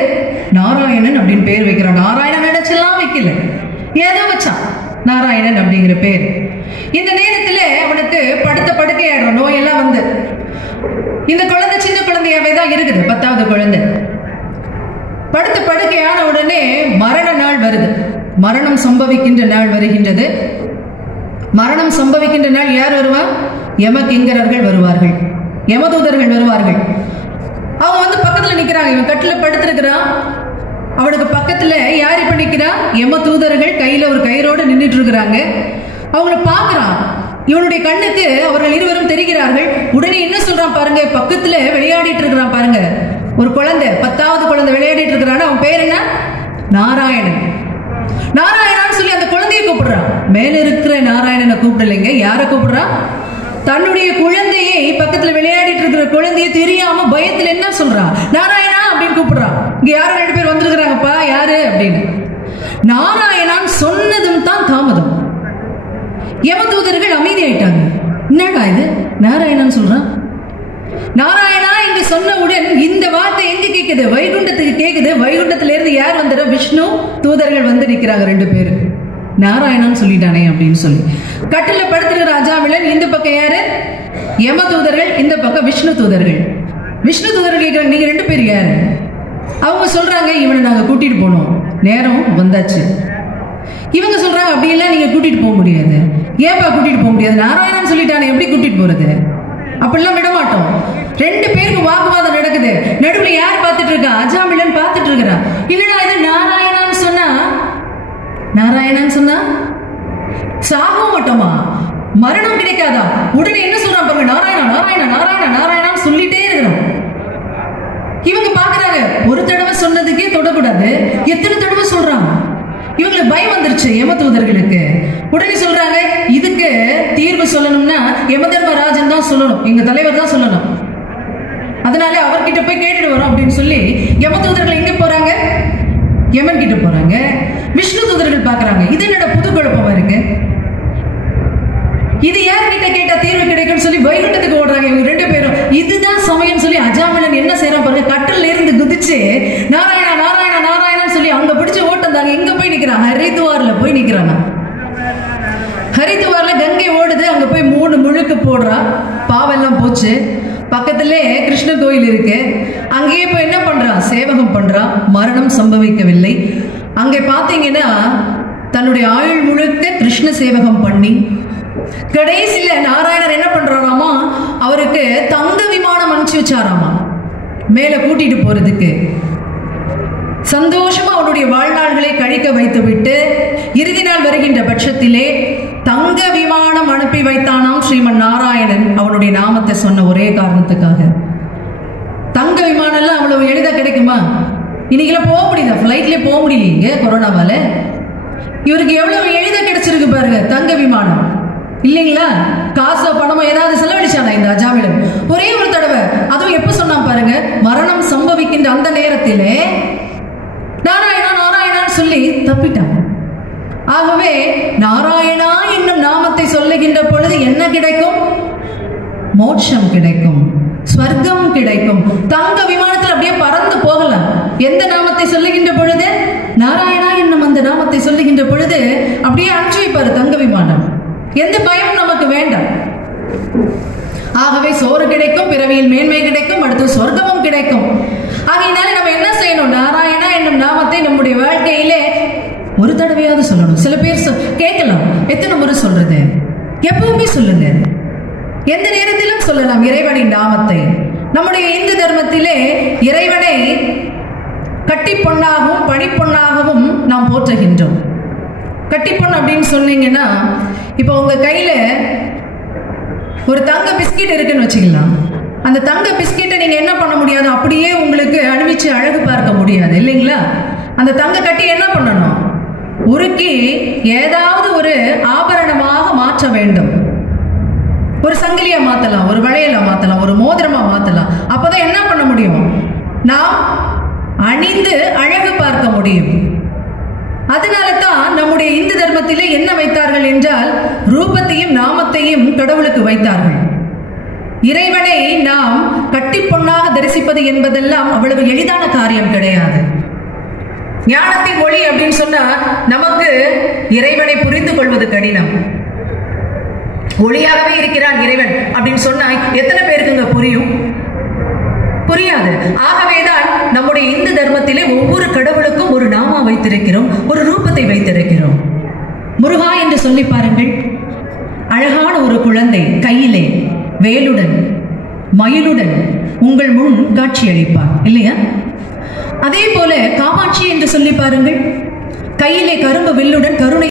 நாராயணன் அப்படின்னு பேர் வைக்கிறான். நாராயணன் நினைச்செல்லாம் வைக்கல, ஏதோ வச்சான் நாராயணன் அப்படிங்கிற பேர். இந்த நேரத்தில் அவனுக்கு படுத்த படுக்கையாடுற நோயெல்லாம் வந்து, இந்த குழந்தை சின்ன குழந்தையாவே தான் இருக்குது. 10வது குழந்தை படுத்த படுக்கையான உடனே மரண நாள் வருது. மரணம் சம்பவிக்கின்ற நாள் வருகின்றது. மரணம் சம்பவிக்கின்ற நாள் யார் வருவா? யமகிங்கரர்கள் வருவார்கள், யமதூதர்கள் வருவார்கள். அவங்க வந்து பக்கத்துல நிக்கிறாங்க. இவன் கட்டில படுத்திருக்கிறான். அவனுக்கு பக்கத்துல யார் இப்ப நிக்கிறா? யமதூதர்கள் கையில ஒரு கயிறோடு நின்றுட்டு இருக்கிறாங்க. அவங்கள பாக்குறான். இவனுடைய கண்ணுக்கு அவர்கள் இருவரும் தெரிகிறார்கள். உடனே என்ன சொல்றான் பாருங்க, பக்கத்துல விளையாடிட்டு இருக்கிறான் பாருங்க ஒரு குழந்தை, 10வது குழந்தை விளையாடிட்டு இருக்கிறான். அவன் பேர் என்ன? நாராயணன். நாராயணான்னு சொல்லி அந்த குழந்தையை கூப்பிடுறான். மேல இருக்கிற நாராயணனை கூப்பிடலைங்க. யாரை கூப்பிடுறான்? தன்னுடைய குழந்தையை, பக்கத்துல விளையாடிட்டு இருக்கிற குழந்தையை தெரியாம பயத்துல என்ன சொல்றான்? நாராயணா அப்படின்னு கூப்பிடுறான். இங்க யாரும் 2 பேர் வந்திருக்கிறாங்கப்பா, யாரு அப்படின்னு. நாராயணான் சொன்னதும் தான் தாமதம். யமதூதர்கள் அமைதி ஆயிட்டாங்க. என்னடா இது நாராயணன் சொல்றான்? நாராயணா என்று சொன்னவுடன் இந்த வார்த்தை எங்க கேக்குது? வைகுண்டத்துக்கு கேக்குது. வைகுண்டத்துல இருந்து யார் வந்துடுற? விஷ்ணு தூதர்கள் வந்து நிக்கிறாங்க 2 பேரு. நாராயணன் சொல்லிட்டானே அப்படின்னு சொல்லி கட்டில படுத்துக்கிற அஜாமிழன். இந்த பக்கம் யாரு? யம தூதர்கள், இந்த பக்கம் விஷ்ணு தூதர்கள். விஷ்ணு தூதர்கள் கேட்கிறாங்க, நீங்க 2 பேர் யாரு? அவங்க சொல்றாங்க, இவனை நாங்க கூட்டிட்டு போனோம், நேரம் வந்தாச்சு. இவங்க சொல்றாங்க, அப்படியெல்லாம் நீங்க கூட்டிட்டு போக முடியாது. ஏன்பா கூட்டிட்டு போக முடியாது? நாராயணன் சொல்லிட்டானே, எப்படி கூட்டிட்டு போறது? அப்படிலாம் விட மாட்டோம். 2 பேருக்கு வாக்குவாதம் நடக்குது. நடுவில் யார் பார்த்துட்டு இருக்கா? அஜாமிழன் பார்த்துட்டு இருக்கிறான். இல்லடா இது நாராயணான்னு சொன்னா, நாராயணன் சொன்னா சாக மாட்டோமா? மரணம் கிடைக்காதா? உடனே என்ன சொல்றான் பாருங்க, நாராயணா நாராயணா நாராயணா நாராயணான்னு சொல்லிட்டே இருக்கிறான். இவங்க பாக்குறாங்க, ஒரு தடவை சொன்னதுக்கே தொடக்கூடாது, எத்தனை தடவை சொல்றாங்க. இவங்களுக்கு பயம் வந்துருச்சு யம தூதர்களுக்கு. உடனே சொல்றாங்க, இதுக்கு தீர்வு சொல்லணும்னா யமதர்மராஜன் தான் சொல்லணும், எங்க தலைவர் தான் சொல்லணும். அதனால அவர்கிட்ட போய் கேட்டுட்டு வரோம் அப்படின்னு சொல்லி யம தூதர்கள் எங்க போறாங்க? யமன் கிட்ட போறாங்க. விஷ்ணு தூதர்கள் பாக்குறாங்க, இது என்னோட புது குழப்பமா இருக்கு, இது யார்கிட்ட கேட்டா தீர்வு கிடைக்கும் சொல்லி வைகுண்டத்துக்கு ஓடுறாங்க இவங்க 2 பேரும். இதுதான் சமயம் சொல்லி அஜாமிழன் என்ன செய்யறான் பாருங்க, கட்டில இருந்து குதிச்சு நாராயணா நாராயணா நாராயணன் சொல்லி அங்க பிடிச்சு ஓட்டந்தாங்க. எங்க போய் நிக்கிறான்? ஹரித்துவார்ல போய் நிக்கிறாங்க. ஹரித்துவார்ல கங்கை ஓடுது, அங்க போய் 3 முழுக்கு போடுறான். பாவெல்லாம் போச்சு. பக்கத்திலே கிருஷ்ண கோயில் இருக்கு, அங்கேயே போய் என்ன பண்றான்? சேவகம் பண்றான். மரணம் சம்பவிக்கவில்லை. அங்கே பாத்தீங்கன்னா தன்னுடைய ஆயுள் முழுக்க கிருஷ்ண சேவகம் பண்ணி கடைசியில நாராயணர் என்ன பண்றாராமா, அவருக்கு தங்க விமானம் அனுப்பிச்சு வச்சாராமா மேல கூட்டிட்டு போறதுக்கு. சந்தோஷமா அவனுடைய வாழ்நாள்களை கழிக்க வைத்துவிட்டு இறுதி நாள் வருகின்ற பட்சத்திலே தங்க விமானம் அனுப்பி வைத்தானாம் ஸ்ரீமன் நாராயணன், அவனுடைய நாமத்தை சொன்ன ஒரே காரணத்துக்காக. தங்க விமானம் எல்லாம் அவ்வளவு எளிதா கிடைக்குமா? இன்னைக்கெல்லாம் போக முடியுதா? பிளைட்லயே போக முடியலீங்க கொரோனாவால. இவருக்கு எவ்வளவு எளிதா கிடைச்சிருக்கு பாருங்க தங்க விமானம், இல்லைங்களா? காசோ பணமோ ஏதாவது செலவழிச்சானா இந்த அஜாமிலம்? ஒரே ஒரு தடவை, அதுவும் எப்ப சொன்னா பாருங்க, மரணம் சம்பவிக்கின்ற அந்த நேரத்திலே நாராயணா நாராயணான்னு சொல்லி தப்பிட்டான். ஆகவே நாராயணா என்னும் நாமத்தை சொல்லுகின்ற பொழுது என்ன கிடைக்கும்? மோட்சம் கிடைக்கும், ஸ்வர்க்கம் கிடைக்கும். தங்க விமானத்தில் அப்படியே பறந்து போகலாம். எந்த நாமத்தை சொல்லுகின்ற பொழுது? நாராயணா என்னும் அந்த நாமத்தை சொல்லுகின்ற பொழுது அப்படியே அனுப்பிச்சு வைப்பாரு தங்க விமானம். எந்த பயம் நமக்கு வேண்டாம். ஆகவே சோறு கிடைக்கும், பிறவியில் மேன்மை கிடைக்கும், அடுத்து சொர்க்கமும் கிடைக்கும். ஆகையினால நம்ம என்ன செய்யணும்? நாராயணா என்னும் நாமத்தை நம்முடைய வாழ்க்கையிலே ஒரு தடவையாவது சொல்லணும். சில பேர் கேட்கலாம், எத்தனை முறை சொல்றது? எப்பவுமே சொல்லுங்க, எந்த நேரத்திலும் சொல்லலாம் இறைவனின் நாமத்தை. நம்முடைய இந்து தர்மத்திலே இறைவனை கட்டி பொண்ணாகவும் பணிப்பொண்ணாகவும் நாம் போற்றுகின்றோம். கட்டிப்பொண்ணு அப்படின்னு சொன்னீங்கன்னா, இப்போ உங்க கையில ஒரு தங்க பிஸ்கெட் இருக்குன்னு வச்சுக்கலாம். அந்த தங்க பிஸ்கெட்டை நீங்க என்ன பண்ண முடியாது, அப்படியே உங்களுக்கு அணிவிச்சு அழகு பார்க்க முடியாது, இல்லைங்களா? அந்த தங்க கட்டி என்ன பண்ணணும்? உருக்கி ஏதாவது ஒரு ஆபரணமாக மாற்ற வேண்டும். ஒரு சங்கிலியா மாத்தலாம், ஒரு வளையலா மாத்தலாம், ஒரு மோதிரமா மாத்தலாம். அப்பதான் என்ன பண்ண முடியும்? நாம் அணிந்து அழகு பார்க்க முடியும். அதனால தான் நம்முடைய இந்து தர்மத்திலே என்ன வைத்தார்கள் என்றால், ரூபத்தையும் நாமத்தையும் கடவுளுக்கு வைத்தார்கள். இறைவனை நாம் கட்டி பொண்ணாக தரிசிப்பது என்பதெல்லாம் அவ்வளவு எளிதான காரியம் கிடையாது. ஞானத்தின் மொழி அப்படின்னு சொன்னா நமக்கு இறைவனை புரிந்து கொள்வது கடினம். ஒளியாகவே இருக்கிறான் இறைவன் அப்படின்னு சொன்னா எத்தனை பேருக்குங்க புரியும்? புரியாது. ஆகவேதான் நம்முடைய இந்து தர்மத்திலே ஒவ்வொரு கடவுளுக்கும் ஒரு நாமா வைத்திருக்கிறோம், ஒரு ரூபத்தை வைத்திருக்கிறோம். முருகா என்று சொல்லி பாருங்கள், அழகான ஒரு குழந்தை கையிலே வேலுடன் மயிலுடன் உங்கள் முன் காட்சி அளிப்பார், இல்லையா? அதே போல காமாட்சி என்று சொல்லி பாருங்கள், கையிலே கரும்பு வில்லுடன் கருணை